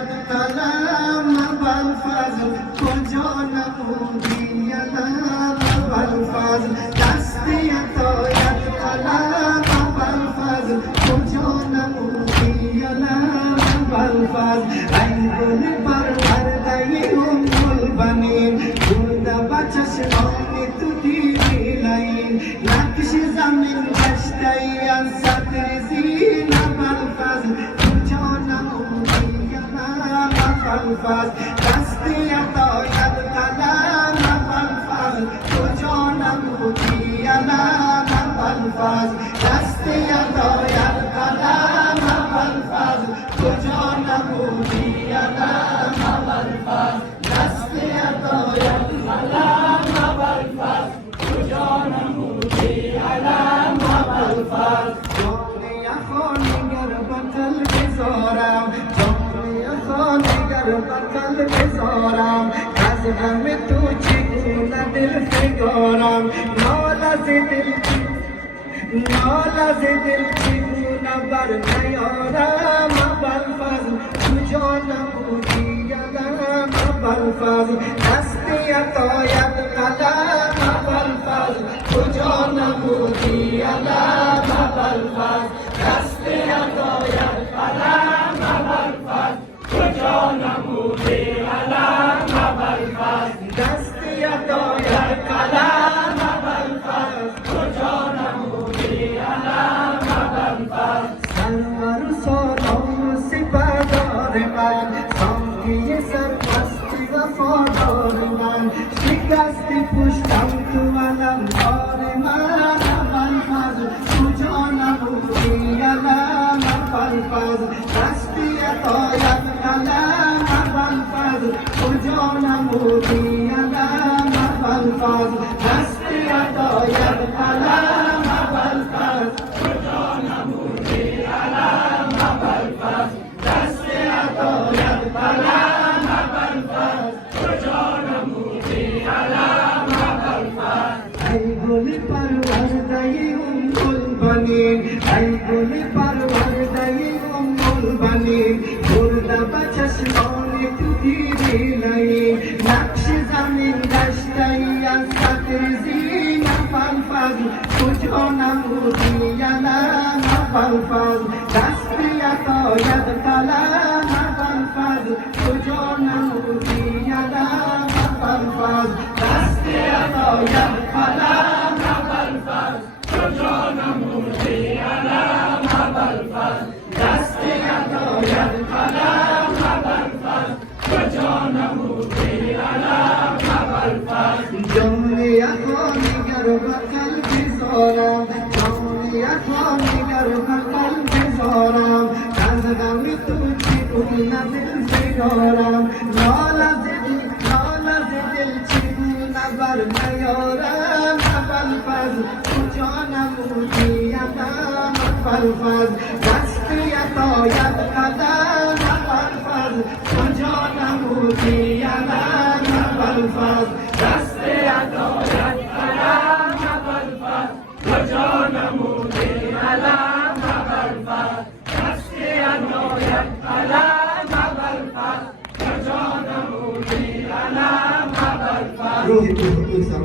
الكلام والفضل وجونا مودينا والفضل تسبية الكلام والفضل وجونا مودينا والفضل عيون بربر دايهم البنين جود بچش نومي تدي لين نكش زمين بشتاي الصدر زينا والفضل وجونا مودينا والفضل تسبية الكلام والفضل وجونا مودينا والفضل تسبية الكلام والفضل وجونا مودينا والفضل تسبية الكلام والفضل وجونا مودينا والفضل جوني أخوني قربة البزورة جوني أخوني قربة البزورة كازغم توجينا دل فيغورم نولا زي دل جيبونا برنيورم بالفضل وجونا مودينا بالفضل تسبية الكلام والفضل وجونا مودينا بالفضل تسبية الكلام والفضل وجونا مودينا بالفضل تسبية الكلام والفضل وجونا مودينا بالفضل سرور سولو سپادار من سانگی سرمستی وفادار من شکستی پشتم تو علم دار من بالفضل وجونا مودینا بالفضل تسبیة الکلام بالفضل وجونا مودینا بالفضل تسبیة الکلام بالفضل وجونا مودینا بالفضل تسبیة الکلام بالفضل وجونا مودینا بالفضل ای گل پرورده البنین ای گل پرورده البنین برده بچشمان تو دیری لین نقش زمین گشته از صدر زین بالفضل وجونا مودینا بالفضل تسبیة الکلام بالفضل وجونا مودینا بالفضل تسبیة الکلام بالفضل وجونا مودینا بالفضل تسبیة الکلام بالفضل وجونا مودینا بالفضل جوني أخوني قرب قلبي زورم جوني أخوني قرب قلبي زورم كازغم توجيبونا بالفيورم نولا زدل جيبونا برنيورم بالفضل وجونا مودينا بالفضل تسبية الكلام بالفضل وجونا مودينا بالفضل تسبية الكلام بالفضل وجونا مودينا بالفضل تسبية الكلام بالفضل وجونا مودينا بالفضل